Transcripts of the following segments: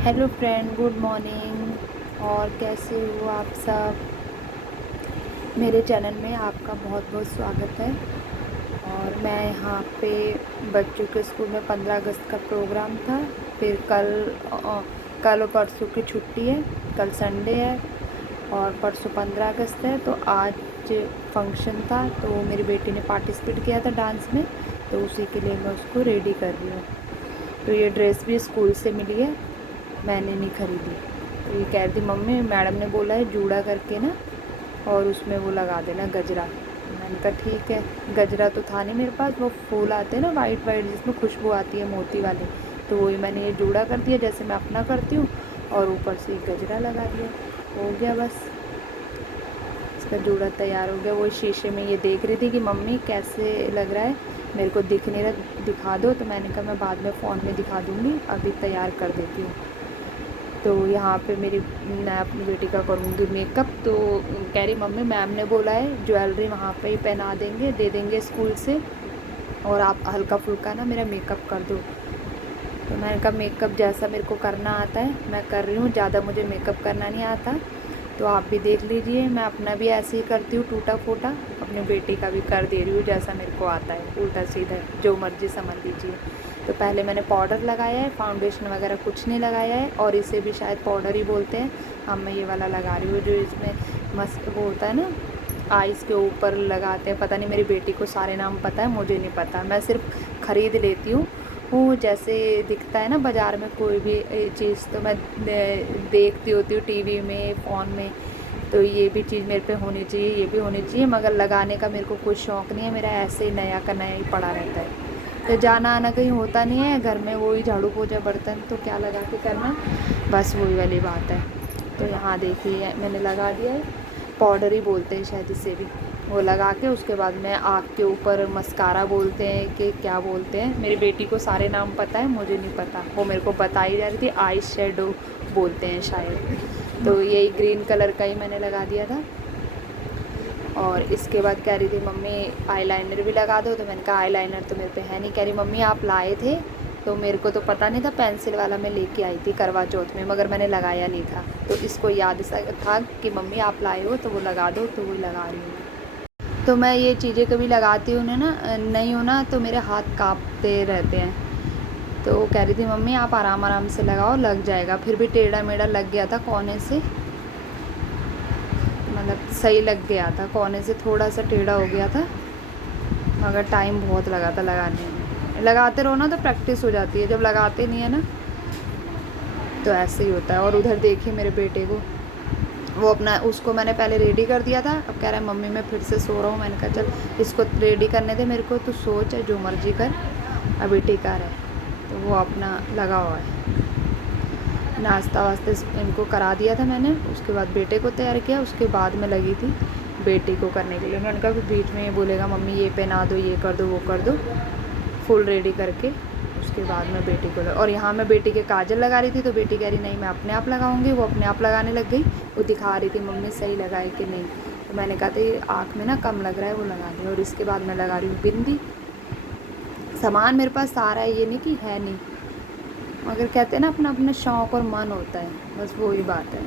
Hello friend, good morning. और कैसे हो आप सब? मेरे चैनल में आपका बहुत बहुत स्वागत है। और मैं यहाँ पे बच्चों के स्कूल में 15 अगस्त का प्रोग्राम था। फिर कल और परसों की छुट्टी है। कल संडे है और परसों 15 अगस्त है, तो आज फंक्शन था। तो मेरी बेटी ने पार्टिसिपेट किया था डांस में, तो उसी के लिए मैं उसको रेडी कर रही हूँ। तो ये ड्रेस भी स्कूल से मिली है, मैंने नहीं खरीदी। तो ये कह रही थी मम्मी, मैडम ने बोला है जूड़ा करके ना और उसमें वो लगा देना गजरा। मैंने कहा ठीक है। गजरा तो था नहीं मेरे पास, वो फूल आते हैं ना वाइट वाइट जिसमें खुशबू आती है मोती वाले, तो वही मैंने ये जूड़ा कर दिया जैसे मैं अपना करती हूँ, और ऊपर से गजरा लगा दिया। हो गया बस, इसका जूड़ा तैयार हो गया। वो शीशे में ये देख रही थी कि मम्मी कैसे लग रहा है, मेरे को दिख नहीं रहा, दिखा दो। तो मैंने कहा मैं बाद में फ़ोन में दिखा दूँगी, अभी तैयार कर देती हूँ। तो यहाँ पे मैं अपनी बेटी का करूँगी मेकअप। तो कह रही मम्मी, मैम ने बोला है ज्वेलरी वहाँ पे ही पहना देंगे, दे देंगे स्कूल से, और आप हल्का फुल्का ना मेरा मेकअप कर दो। तो मैंने कहा मेकअप जैसा मेरे को करना आता है मैं कर रही हूँ, ज़्यादा मुझे मेकअप करना नहीं आता। तो आप भी देख लीजिए, मैं अपना भी ऐसे ही करती हूँ, टूटा फूटा। अपनी बेटी का भी कर दे रही हूँ जैसा मेरे को आता है, उल्टा सीधा जो मर्ज़ी समझ लीजिए। तो पहले मैंने पाउडर लगाया है, फाउंडेशन वगैरह कुछ नहीं लगाया है, और इसे भी शायद पाउडर ही बोलते हैं। अब मैं ये वाला लगा रही हूँ जो इसमें मस्त वो होता है ना, आइज़ के ऊपर लगाते हैं। पता नहीं, मेरी बेटी को सारे नाम पता है, मुझे नहीं पता। मैं सिर्फ ख़रीद लेती हूँ, वो जैसे दिखता है ना बाज़ार में कोई भी चीज़, तो मैं देखती होती हूँ टीवी में, फ़ोन में। तो ये भी चीज़ मेरे पे होनी चाहिए, ये भी होनी चाहिए, मगर लगाने का मेरे को कोई शौक़ नहीं है। मेरा ऐसे ही नया का नया ही पड़ा रहता है। तो जाना आना कहीं होता नहीं है, घर में वही झाड़ू पोछा बर्तन, तो क्या लगा के करना, बस वही वाली बात है। तो यहाँ देखिए मैंने लगा दिया है, पाउडर ही बोलते हैं शायद इसे भी। वो लगा के उसके बाद में आँख के ऊपर मस्कारा बोलते हैं कि क्या बोलते हैं, मेरी बेटी को सारे नाम पता है, मुझे नहीं पता। वो मेरे को बताई जा रही थी, आई शेडो बोलते हैं शायद। तो यही ग्रीन कलर का ही मैंने लगा दिया था। और इसके बाद कह रही थी मम्मी आईलाइनर भी लगा दो। तो मैंने कहा आईलाइनर तो मेरे पे है नहीं। कह रही मम्मी आप लाए थे, तो मेरे को तो पता नहीं था, पेंसिल वाला मैं लेके आई थी करवा चौथ में, मगर मैंने लगाया नहीं था। तो इसको याद था कि मम्मी आप लाए हो तो वो लगा दो, तो वही लगा रही हूँ। तो मैं ये चीज़ें कभी लगाती हूँ ना, नहीं हो ना, तो मेरे हाथ काँपते रहते हैं। तो कह रही थी मम्मी आप आराम आराम से लगाओ, लग जाएगा। फिर भी टेढ़ा मेढ़ा लग गया था कोने से, मतलब सही लग गया था, कोने से थोड़ा सा टेढ़ा हो गया था, मगर टाइम बहुत लगा था लगाने में। लगाते रहो ना तो प्रैक्टिस हो जाती है, जब लगाते नहीं है ना तो ऐसे ही होता है। और उधर देखिए मेरे बेटे को, वो अपना, उसको मैंने पहले रेडी कर दिया था, अब कह रहा है मम्मी मैं फिर से सो रहा हूँ। मैंने कहा चल इसको रेडी करने दे मेरे को, तू सोच है जो मर्जी कर, अभी टिका रहे। तो वो अपना लगा हुआ है। नाश्ता वास्ते इनको करा दिया था मैंने, उसके बाद बेटे को तैयार किया, उसके बाद मैं लगी थी बेटी को करने के लिए। मैंने कहा बीच में ये बोलेगा मम्मी ये पहना दो, ये कर दो, वो कर दो, फुल रेडी करके उसके बाद मैं बेटी को और यहाँ मैं बेटी के काजल लगा रही थी, तो बेटी कह रही नहीं मैं अपने आप लगाऊंगी। वो अपने आप लगाने लग गई, वो दिखा रही थी मम्मी सही लगा है कि नहीं। तो मैंने कहा था आँख में ना कम लग रहा है, वो लगा दी। और इसके बाद मैं लगा रही हूँ बिंदी। सामान मेरे पास सारा है, ये नहीं कि है नहीं, मगर कहते हैं ना अपना अपना शौक़ और मन होता है, बस वही बात है।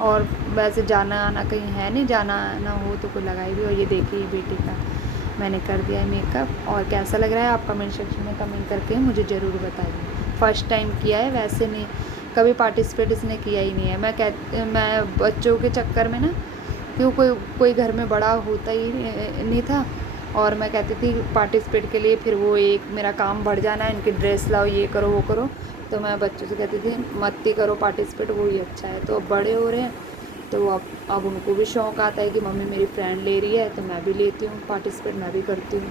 और वैसे जाना आना कहीं है नहीं, जाना आना हो तो कोई लगाई भी। और ये देखिए बेटी का मैंने कर दिया है मेकअप। और कैसा लग रहा है आप कमेंट सेक्शन में कमेंट करके मुझे ज़रूर बताइए। फ़र्स्ट टाइम किया है, वैसे नहीं कभी पार्टिसिपेट इसने किया ही नहीं है। मैं बच्चों के चक्कर में ना, क्यों कोई घर में बड़ा होता ही नहीं था, और मैं कहती थी पार्टिसिपेट के लिए, फिर वो एक मेरा काम बढ़ जाना है, इनकी ड्रेस लाओ, ये करो वो करो। तो मैं बच्चों से कहती थी मत ही करो पार्टिसिपेट, वो ही अच्छा है। तो अब बड़े हो रहे हैं, तो अब उनको भी शौक़ आता है कि मम्मी मेरी फ्रेंड ले रही है तो मैं भी लेती हूँ पार्टिसिपेट, मैं भी करती हूँ,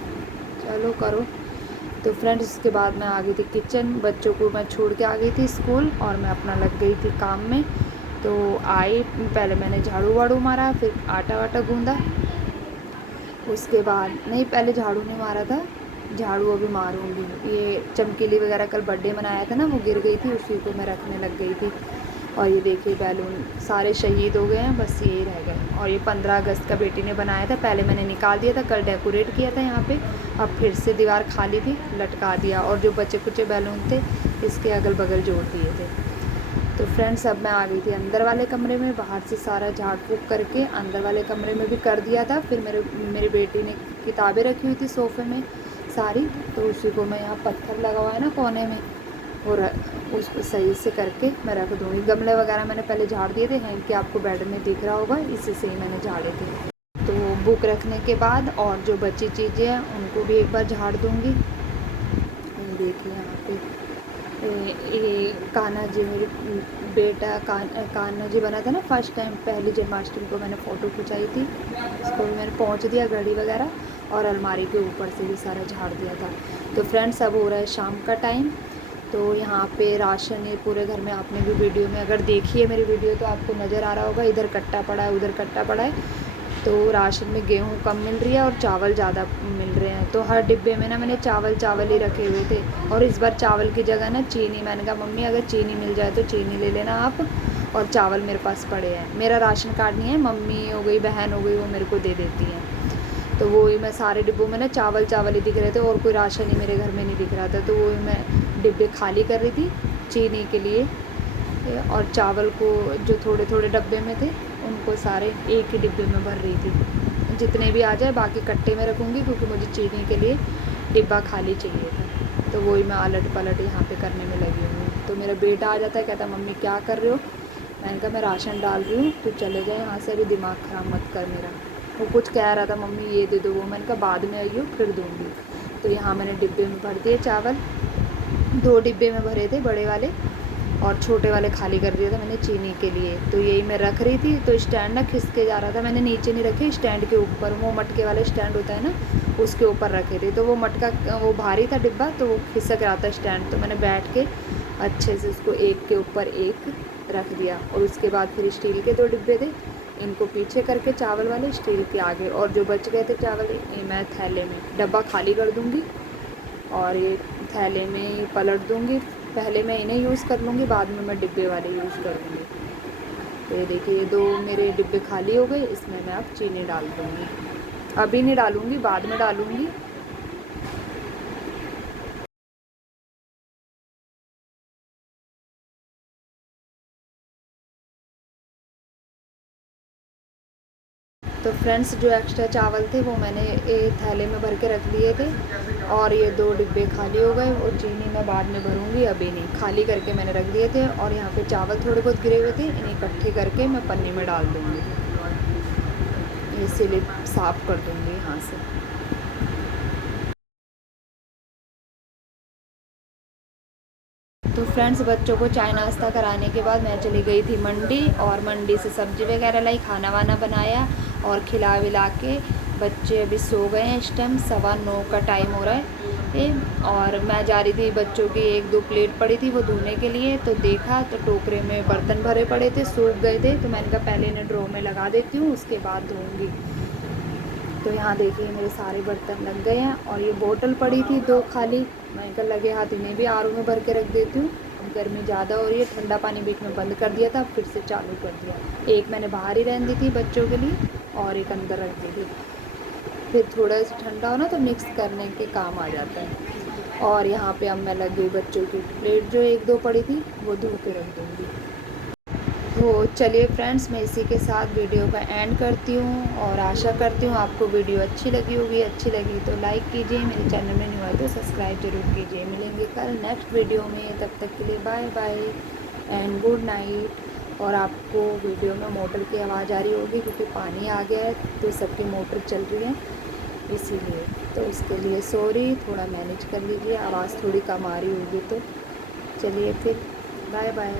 चलो करो। तो फ्रेंड्स उसके बाद मैं आ गई थी किचन, बच्चों को मैं छोड़ के आ गई थी स्कूल, और मैं अपना लग गई थी काम में। तो आई, पहले मैंने झाड़ू वाड़ू मारा, फिर आटा वाटा गूँधा, उसके बाद नहीं पहले झाड़ू नहीं मारा था, झाड़ू अभी मारूंगी। ये चमकीली वगैरह कल बर्थडे मनाया था ना, वो गिर गई थी, उसी को मैं रखने लग गई थी। और ये देखिए बैलून सारे शहीद हो गए हैं, बस यही रह गए। और ये 15 अगस्त का बेटी ने बनाया था, पहले मैंने निकाल दिया था, कल डेकोरेट किया था यहाँ पे, अब फिर से दीवार खाली थी, लटका दिया। और जो बचे कुचे बैलून थे इसके अगल बगल जोड़ दिए थे। तो फ्रेंड्स अब मैं आ गई थी अंदर वाले कमरे में। बाहर से सारा झाड़ फूँक करके अंदर वाले कमरे में भी कर दिया था। फिर मेरी बेटी ने किताबें रखी हुई थी सोफ़े में सारी, तो उसी को मैं यहाँ पत्थर लगा हुआ है ना कोने में, और उसको सही से करके मैं रख दूँगी। गमले वगैरह मैंने पहले झाड़ दिए थे, हैं कि आपको बेड में दिख रहा होगा, इसी से ही मैंने झाड़े थे। तो बुक रखने के बाद और जो बची चीज़ें हैं उनको भी एक बार झाड़ दूँगी। ये देखिए यहाँ पे ये कान्हा जी, मेरे बेटा कान्हा जी बना था ना फर्स्ट टाइम, पहली जन्माष्टमी को मैंने फ़ोटो खिंचाई थी, उसको भी मैंने पहुँच दिया, घड़ी वगैरह, और अलमारी के ऊपर से भी सारा झाड़ दिया था। तो फ्रेंड्स अब हो रहा है शाम का टाइम। तो यहाँ पे राशन ये पूरे घर में, आपने भी वीडियो में अगर देखी है मेरी वीडियो तो आपको नज़र आ रहा होगा, इधर कट्टा पड़ा है उधर कट्टा पड़ा है। तो राशन में गेहूँ कम मिल रही है और चावल ज़्यादा मिल रहे हैं। तो हर डिब्बे में ना मैंने चावल ही रखे हुए थे, और इस बार चावल की जगह ना चीनी, मैंने कहा मम्मी अगर चीनी मिल जाए तो चीनी ले लेना आप, और चावल मेरे पास पड़े हैं। मेरा राशन कार्ड नहीं है, मम्मी हो गई बहन हो गई वो मेरे को दे देती हैं। तो वो ही मैं सारे डिब्बों में ना चावल ही दिख रहे थे, और कोई राशन ही मेरे घर में नहीं दिख रहा था। तो वो ही मैं डिब्बे खाली कर रही थी चीनी के लिए, और चावल को जो थोड़े थोड़े डब्बे में थे उनको सारे एक ही डिब्बे में भर रही थी। जितने भी आ जाए बाकी कट्टे में रखूँगी, क्योंकि मुझे चीनी के लिए डिब्बा खाली चाहिए था। तो वही मैं आलट पलट यहाँ पे करने में लगी हुई हूँ। तो मेरा बेटा आ जाता है, कहता मम्मी क्या कर रहे हो। मैंने कहा मैं राशन डाल रही हूँ, तो चले जाए यहाँ से, अभी दिमाग ख़राब मत कर मेरा। वो कुछ कह रहा था मम्मी ये दे दो वो, मैंने कहा बाद में आइयो फिर दूँगी। तो यहाँ मैंने डिब्बे में भर दिए चावल, 2 डिब्बे में भरे थे बड़े वाले, और छोटे वाले खाली कर दिया था मैंने चीनी के लिए। तो यही मैं रख रही थी, तो स्टैंड ना खिसके जा रहा था, मैंने नीचे नहीं रखे, स्टैंड के ऊपर, वो मटके वाले स्टैंड होता है ना उसके ऊपर रखे थे। तो वो मटका वो भारी था डिब्बा, तो वो खिसक रहा था स्टैंड, तो मैंने बैठ के अच्छे से उसको एक के ऊपर एक रख दिया। और उसके बाद फिर स्टील के 2 डिब्बे थे, इनको पीछे करके चावल वाले, स्टील के आगे, और जो बच गए थे चावल ये मैं थैले में, डब्बा खाली कर दूँगी और ये थैले में पलट दूँगी। पहले मैं इन्हें यूज़ कर लूँगी, बाद में मैं डिब्बे वाले यूज़ करूँगी। तो ये देखिए ये 2 मेरे डिब्बे खाली हो गए, इसमें मैं अब चीनी डाल दूँगी। अभी नहीं डालूँगी, बाद में डालूँगी। तो फ्रेंड्स जो एक्स्ट्रा चावल थे वो मैंने एक थैले में भर के रख लिए थे, और ये 2 डिब्बे खाली हो गए। और चीनी मैं बाद में भरूँगी, अभी नहीं, खाली करके मैंने रख दिए थे। और यहाँ पे चावल थोड़े बहुत गिरे हुए थे, इन्हें इकट्ठे करके मैं पन्नी में डाल दूँगी, ये स्लिप साफ़ कर दूँगी यहाँ से। तो फ्रेंड्स बच्चों को चाय नाश्ता कराने के बाद मैं चली गई थी मंडी, और मंडी से सब्ज़ी वगैरह लाई, खाना वाना बनाया और खिला विला के बच्चे अभी सो गए हैं। इस टाइम 9:15 का टाइम हो रहा है। और मैं जा रही थी, बच्चों की 1-2 प्लेट पड़ी थी वो धोने के लिए, तो देखा तो टोकरे में बर्तन भरे पड़े थे, सूख गए थे। तो मैंने कहा पहले इन्हें ड्रॉ में लगा देती हूँ, उसके बाद धोऊँगी। तो यहाँ देखिए मेरे सारे बर्तन लग गए हैं, और ये बोतल पड़ी थी 2 खाली, मैं कल लगे हाथ इन्हें भी आर ओ में भर के रख देती हूँ। अब गर्मी ज़्यादा हो रही है, ठंडा पानी बीच में बंद कर दिया था, फिर से चालू कर दिया। एक मैंने बाहर ही रहने दी थी बच्चों के लिए, और एक अंदर रख दी थी, फिर थोड़ा सा ठंडा हो ना तो मिक्स करने के काम आ जाता है। और यहाँ पे अब मैं लग गई बच्चों की प्लेट जो 1-2 पड़ी थी वो धो के रख दूँगी। तो चलिए फ्रेंड्स, मैं इसी के साथ वीडियो का एंड करती हूँ, और आशा करती हूँ आपको वीडियो अच्छी लगी होगी। अच्छी लगी तो लाइक कीजिए, मेरे चैनल में न्यू आए तो सब्सक्राइब जरूर कीजिए। मिलेंगे कल नेक्स्ट वीडियो में, तब तक के लिए bye bye and good night. और आपको वीडियो में मोटर की आवाज़ आ रही होगी, क्योंकि पानी आ गया है तो सबकी मोटर चल रही है इसीलिए, तो उसके लिए सॉरी, थोड़ा मैनेज कर लीजिए, आवाज़ थोड़ी कम आ रही होगी तो। चलिए फिर बाय बाय।